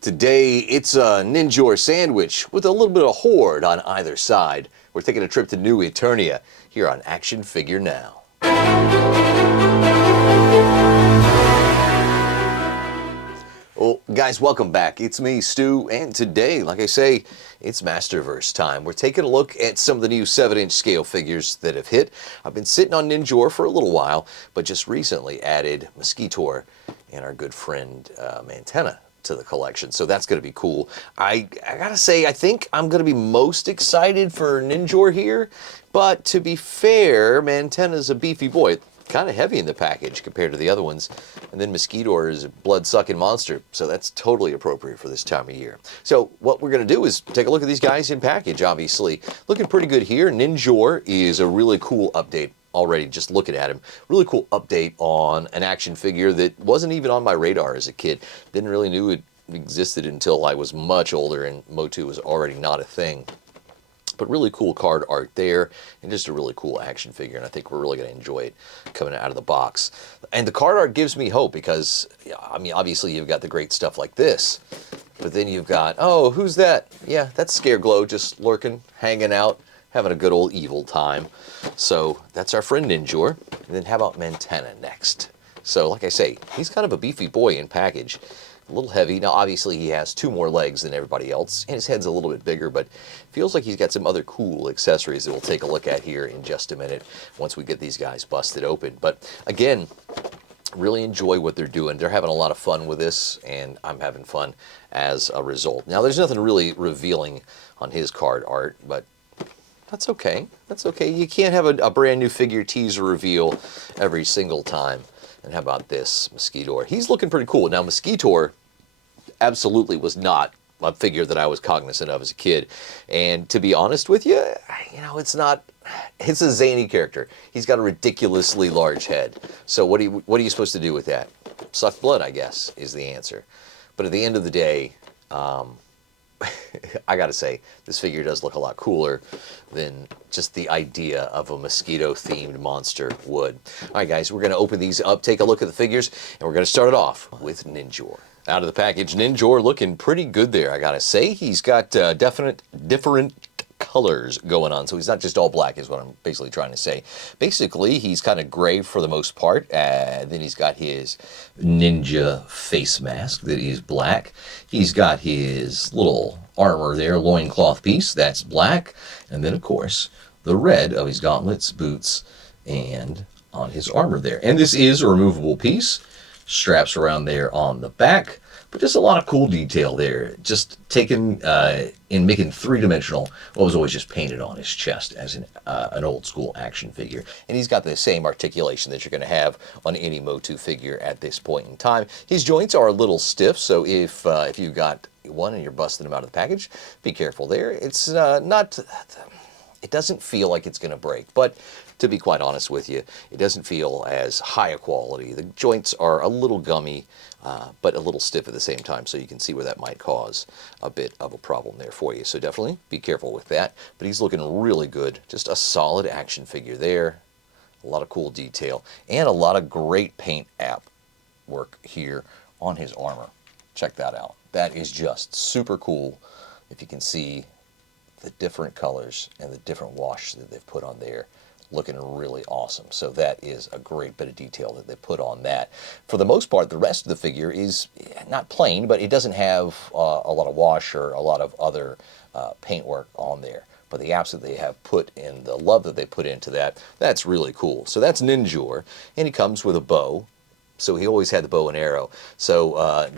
Today, it's a Ninja sandwich with a little bit of Horde on either side. We're taking a trip to New Eternia here on Action Figure Now. Well, guys, welcome back. It's me, Stu, and today, like I say, it's Masterverse time. We're taking a look at some of the new 7-inch scale figures that have hit. I've been sitting on Ninja for a little while, but just recently added Mosquitor and our good friend Mantenna to the collection, so that's going to be cool. I gotta say, I think I'm going to be most excited for Ninja here, but to be fair, Mantenna's a beefy boy. Kind of heavy in the package compared to the other ones. And then Mosquitor is a blood-sucking monster, so that's totally appropriate for this time of year. So what we're going to do is take a look at these guys in package, obviously. Looking pretty good here. Ninja is a really cool update already, just looking at him. Really cool update on an action figure that wasn't even on my radar as a kid. Didn't really know it existed until I was much older and Motu was already not a thing. But really cool card art there, and just a really cool action figure, and I think we're really going to enjoy it coming out of the box. And the card art gives me hope because, I mean, obviously you've got the great stuff like this, but then you've got, oh, who's that? Yeah, that's Scareglow just lurking, hanging out, having a good old evil time. So that's our friend Ninja. And then how about Mantenna next? So like I say, he's kind of a beefy boy in package. A little heavy. Now, obviously, he has 2 more legs than everybody else, and his head's a little bit bigger, but feels like he's got some other cool accessories that we'll take a look at here in just a minute once we get these guys busted open. But again, really enjoy what they're doing. They're having a lot of fun with this, and I'm having fun as a result. Now, there's nothing really revealing on his card art, but that's okay. That's okay. You can't have a brand new figure teaser reveal every single time. And how about this Mosquitor? He's looking pretty cool. Now, Mosquitor absolutely was not a figure that I was cognizant of as a kid. And to be honest with you, it's not, it's a zany character. He's got a ridiculously large head. So what are you supposed to do with that? Suck blood, I guess, is the answer. But at the end of the day, I gotta say, this figure does look a lot cooler than just the idea of a mosquito-themed monster would. All right, guys, we're gonna open these up, take a look at the figures, and we're gonna start it off with Ninja. Out of the package, Ninja looking pretty good there, I gotta say. He's got different colors going on, so he's not just all black is what I'm basically trying to say. Basically, he's kind of gray for the most part, then he's got his ninja face mask that is black. He's got his little armor there, loincloth piece, that's black, and then of course the red of his gauntlets, boots, and on his armor there. And this is a removable piece, straps around there on the back, but just a lot of cool detail there. Just taken and making 3-dimensional what was always just painted on his chest as an old school action figure. And he's got the same articulation that you're going to have on any Motu figure at this point in time. His joints are a little stiff, so if you got one and you're busting them out of the package, be careful there. It's it doesn't feel like it's going to break, but to be quite honest with you, it doesn't feel as high a quality. The joints are a little gummy, but a little stiff at the same time, so you can see where that might cause a bit of a problem there for you. So definitely be careful with that. But he's looking really good. Just a solid action figure there. A lot of cool detail, and a lot of great paint app work here on his armor. Check that out. That is just super cool. If you can see the different colors and the different wash that they've put on there, looking really awesome. So that is a great bit of detail that they put on that. For the most part, the rest of the figure is not plain, but it doesn't have a lot of wash or a lot of other paintwork on there. But the apps that they have put in, the love that they put into that, that's really cool. So that's Ninja, and he comes with a bow. So he always had the bow and arrow. So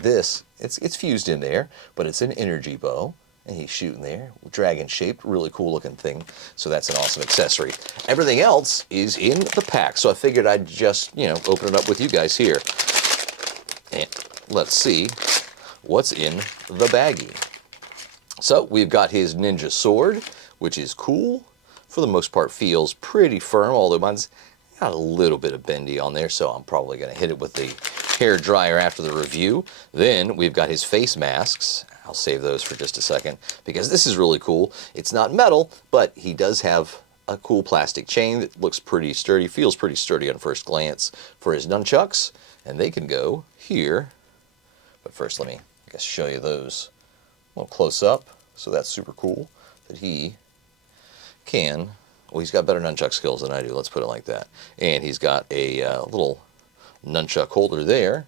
it's fused in there, but it's an energy bow. And he's shooting there, dragon-shaped, really cool-looking thing. So that's an awesome accessory. Everything else is in the pack, so I figured I'd just, open it up with you guys here. And let's see what's in the baggie. So we've got his ninja sword, which is cool. For the most part, feels pretty firm, although mine's got a little bit of bendy on there, so I'm probably going to hit it with the hair dryer after the review. Then we've got his face masks. I'll save those for just a second because this is really cool. It's not metal, but he does have a cool plastic chain that looks pretty sturdy, feels pretty sturdy on first glance for his nunchucks, and they can go here. But first, I guess show you those a little close up. So that's super cool that he can. Well, he's got better nunchuck skills than I do. Let's put it like that. And he's got a little nunchuck holder there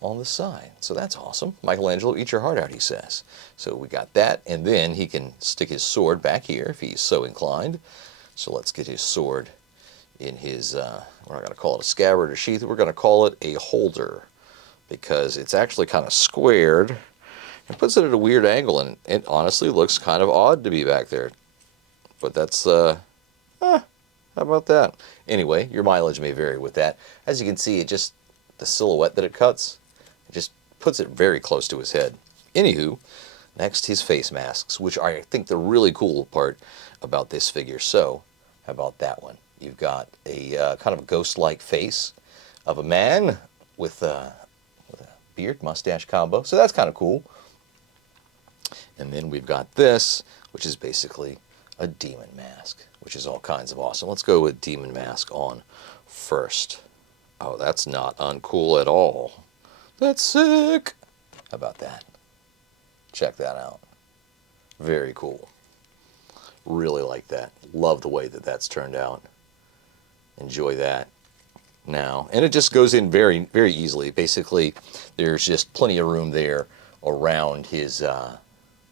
on the side. So that's awesome. Michelangelo, eat your heart out, he says. So we got that, and then he can stick his sword back here if he's so inclined. So let's get his sword in his, we're not going to call it a scabbard or sheath, we're going to call it a holder, because it's actually kind of squared and puts it at a weird angle, and it honestly looks kind of odd to be back there. But that's, how about that? Anyway, your mileage may vary with that. As you can see, it just, the silhouette that it cuts, it just puts it very close to his head. Anywho, next his face masks, which are, I think, the really cool part about this figure. So, how about that one? You've got a kind of ghost-like face of a man with a beard, mustache combo. So that's kind of cool. And then we've got this, which is basically a demon mask, which is all kinds of awesome. Let's go with demon mask on first. Oh, that's not uncool at all. That's sick. How about that? Check that out. Very cool. Really like that. Love the way that that's turned out. Enjoy that. Now, and it just goes in very, very easily. Basically, there's just plenty of room there around his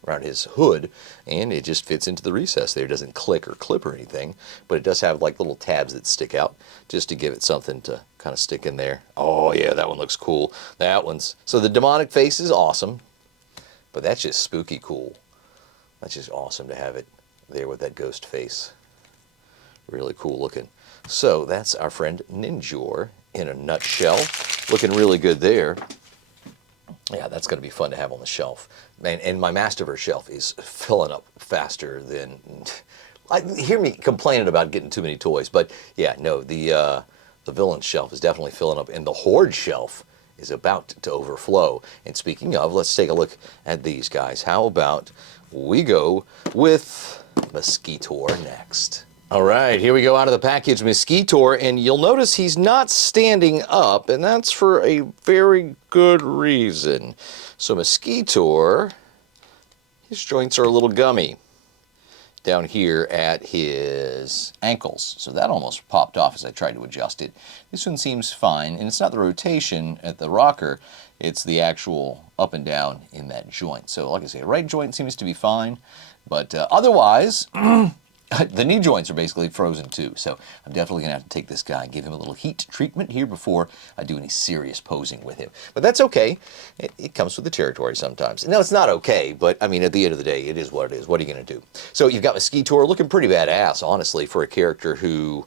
hood, and it just fits into the recess there. It doesn't click or clip or anything, but it does have like little tabs that stick out just to give it something to kind of stick in there. Oh yeah, that one looks cool. That one's, so the demonic face is awesome, but that's just spooky cool. That's just awesome to have it there with that ghost face. Really cool looking. So that's our friend Ninjor in a nutshell. Looking really good there. Yeah, that's going to be fun to have on the shelf. And my Masterverse shelf is filling up faster than... hear me complaining about getting too many toys, but yeah, no, the villain shelf is definitely filling up, and the Horde shelf is about to overflow. And speaking of, let's take a look at these guys. How about we go with Mosquitor next? All right, here we go out of the package, Mosquitor, and you'll notice he's not standing up, and that's for a very good reason. So Mosquitor, his joints are a little gummy down here at his ankles. So that almost popped off as I tried to adjust it. This one seems fine, and it's not the rotation at the rocker, it's the actual up and down in that joint. So like I say, right joint seems to be fine, but otherwise... the knee joints are basically frozen too, so I'm definitely going to have to take this guy and give him a little heat treatment here before I do any serious posing with him. But that's okay. It comes with the territory sometimes. No, it's not okay, but I mean, at the end of the day, it is what it is. What are you going to do? So you've got Mosquitor looking pretty badass, honestly, for a character who,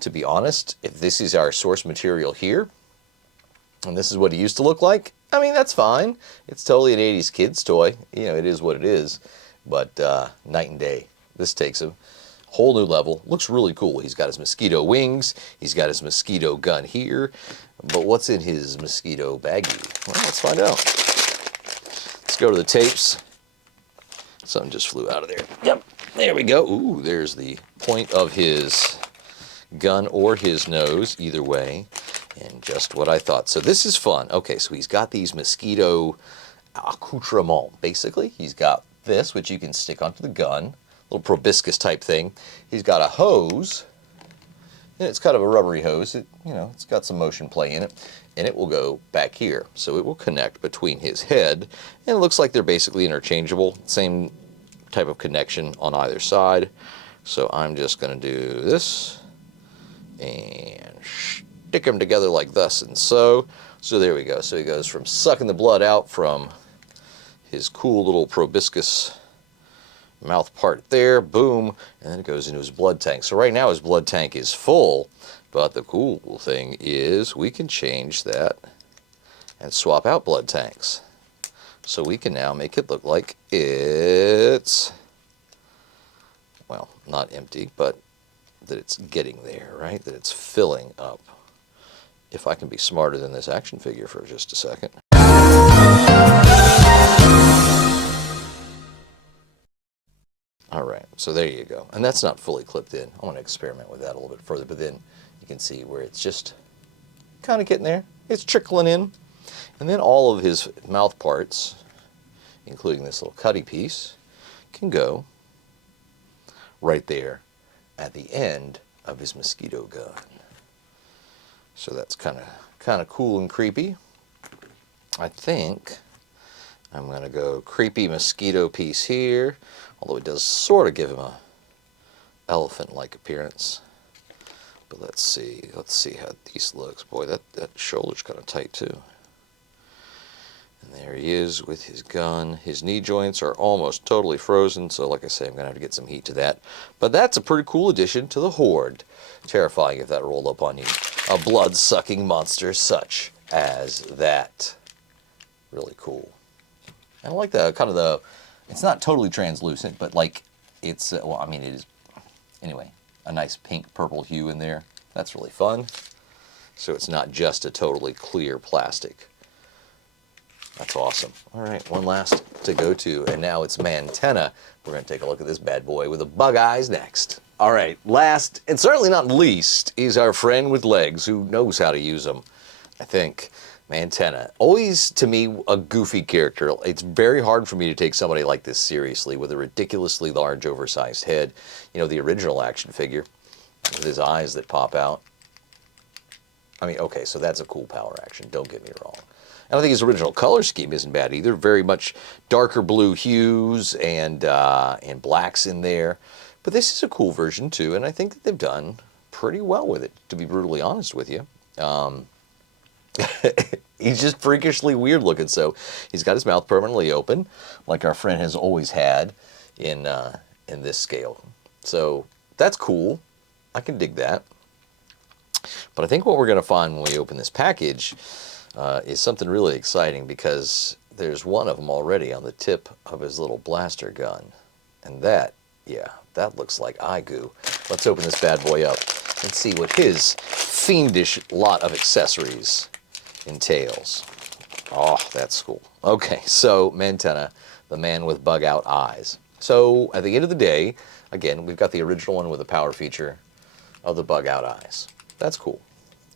to be honest, if this is our source material here, and this is what he used to look like, I mean, that's fine. It's totally an 80s kids toy. You know, it is what it is. But night and day. This takes him whole new level. Looks really cool. He's got his mosquito wings. He's got his mosquito gun here. But what's in his mosquito baggie? Well, let's find out. Let's go to the tapes. Something just flew out of there. Yep, there we go. Ooh, there's the point of his gun or his nose, either way. And just what I thought. So this is fun. Okay, so he's got these mosquito accoutrements, basically. He's got this, which you can stick onto the gun. Little proboscis type thing. He's got a hose, and it's kind of a rubbery hose. It's got some motion play in it, and it will go back here. So it will connect between his head, and it looks like they're basically interchangeable. Same type of connection on either side. So I'm just going to do this and stick them together like thus and so. So there we go. So he goes from sucking the blood out from his cool little proboscis mouth part there, boom, and then it goes into his blood tank. So right now his blood tank is full, but the cool thing is we can change that and swap out blood tanks. So we can now make it look like it's, well, not empty, but that it's getting there, right? That it's filling up. If I can be smarter than this action figure for just a second. All right, so there you go. And that's not fully clipped in. I want to experiment with that a little bit further, but then you can see where it's just kind of getting there. It's trickling in. And then all of his mouth parts including this little cutty piece, can go right there at the end of his mosquito gun. So that's kind of cool and creepy. I think I'm going to go creepy mosquito piece here, although it does sort of give him a elephant-like appearance. But let's see how these looks. Boy, that shoulder's kind of tight too. And there he is with his gun. His knee joints are almost totally frozen, so like I say, I'm going to have to get some heat to that. But that's a pretty cool addition to the Horde. Terrifying if that rolled up on you. A blood-sucking monster such as that. Really cool. And I like the it's not totally translucent, but like it's, well, I mean, it is, anyway, a nice pink purple hue in there. That's really fun. So it's not just a totally clear plastic. That's awesome. All right, one last to go to, and now it's Mantenna. We're going to take a look at this bad boy with the bug eyes next. All right, last, and certainly not least, is our friend with legs who knows how to use them, I think. Mantenna. Always, to me, a goofy character. It's very hard for me to take somebody like this seriously with a ridiculously large, oversized head. You know, the original action figure with his eyes that pop out. I mean, okay, so that's a cool power action. Don't get me wrong. And I think his original color scheme isn't bad either. Very much darker blue hues and blacks in there. But this is a cool version too, and I think that they've done pretty well with it, to be brutally honest with you. He's just freakishly weird looking. So he's got his mouth permanently open, like our friend has always had in this scale. So that's cool. I can dig that. But I think what we're going to find when we open this package is something really exciting, because there's one of them already on the tip of his little blaster gun. And that, yeah, that looks like eye goo. Let's open this bad boy up and see what his fiendish lot of accessories entails. Oh, that's cool. Okay, so Mantenna, the man with bug out eyes. So at the end of the day, again, we've got the original one with the power feature of the bug out eyes. That's cool.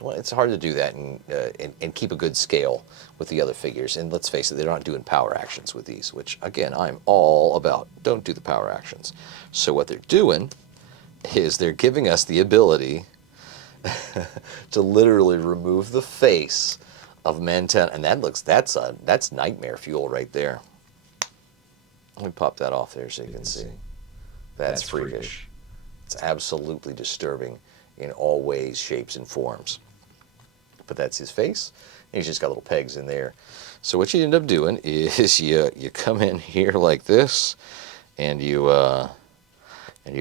Well, it's hard to do that and keep a good scale with the other figures. And let's face it, they're not doing power actions with these, which, again, I'm all about. Don't do the power actions. So what they're doing is they're giving us the ability to literally remove the face of Mantenna. And that's nightmare fuel right there. Let me pop that off there so you can see. That's freakish. It's absolutely disturbing in all ways, shapes, and forms. But that's his face, and he's just got little pegs in there. So what you end up doing is you come in here like this, and you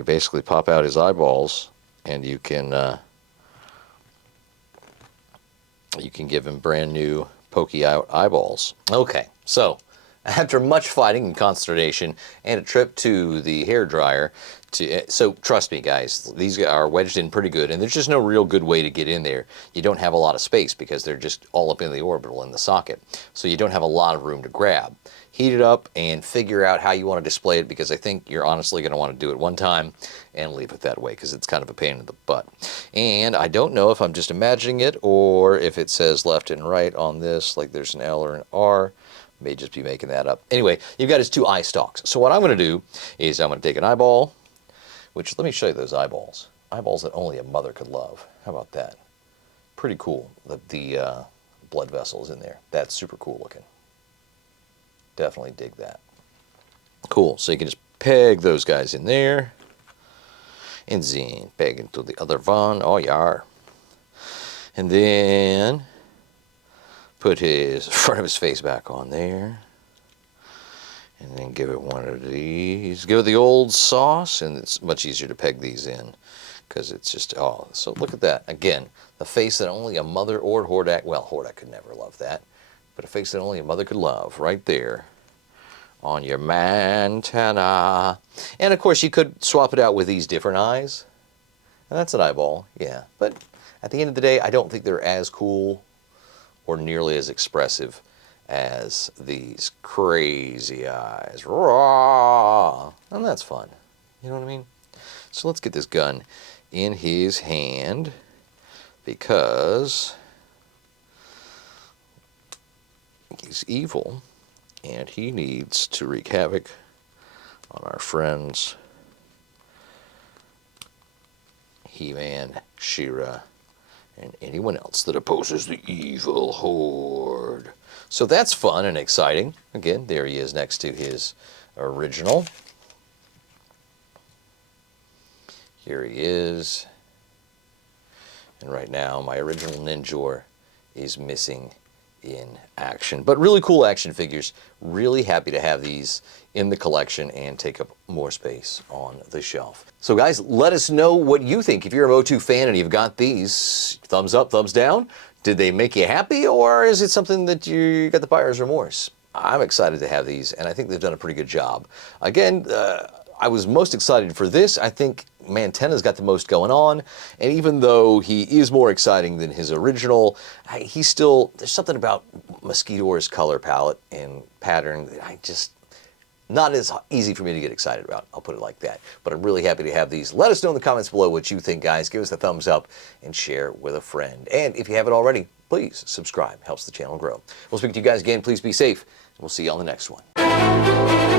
basically pop out his eyeballs, and you can give him brand new pokey out eyeballs. Okay, so after much fighting and consternation and a trip to the hairdryer, so trust me guys, these are wedged in pretty good, and there's just no real good way to get in there. You don't have a lot of space because they're just all up in the orbital in the socket, so you don't have a lot of room to grab. Heat it up and figure out how you want to display it, because I think you're honestly going to want to do it one time and leave it that way, because it's kind of a pain in the butt. And I don't know if I'm just imagining it or if it says left and right on this, like there's an L or an R. May just be making that up. Anyway, you've got his two eye stalks. So what I'm going to do is I'm going to take an eyeball, which, let me show you those eyeballs. Eyeballs that only a mother could love. How about that? Pretty cool. The blood vessels in there. That's super cool looking. Definitely dig that. Cool. So you can just peg those guys in there. And then peg into the other one. Oh, yeah. And then put his front of his face back on there. And then give it one of these. Give it the old sauce, and it's much easier to peg these in, because it's just, oh, so look at that. Again, the face that only a mother or Hordak, well, Hordak could never love that, but a face that only a mother could love, right there on your Mantenna. And of course, you could swap it out with these different eyes, and that's an eyeball, yeah. But at the end of the day, I don't think they're as cool or nearly as expressive as these crazy eyes. Raw! And that's fun. You know what I mean? So let's get this gun in his hand, because he's evil And he needs to wreak havoc on our friends He-Man, She-Ra, and anyone else that opposes the evil Horde. So that's fun and exciting. Again, there he is next to his original. Here he is. And right now, my original Ninjor is missing in action. But really cool action figures. Really happy to have these in the collection and take up more space on the shelf. So guys, let us know what you think. If you're a Motu fan and you've got these, thumbs up, thumbs down. Did they make you happy, or is it something that you got the buyer's remorse? I'm excited to have these, and I think they've done a pretty good job. Again, I was most excited for this. I think Mantenna's got the most going on, and even though he is more exciting than his original, he's still, there's something about Mosquito's color palette and pattern that not as easy for me to get excited about. I'll put it like that. But I'm really happy to have these. Let us know in the comments below what you think, guys. Give us a thumbs up and share with a friend. And if you haven't already, please subscribe. Helps the channel grow. We'll speak to you guys again. Please be safe, and we'll see you on the next one.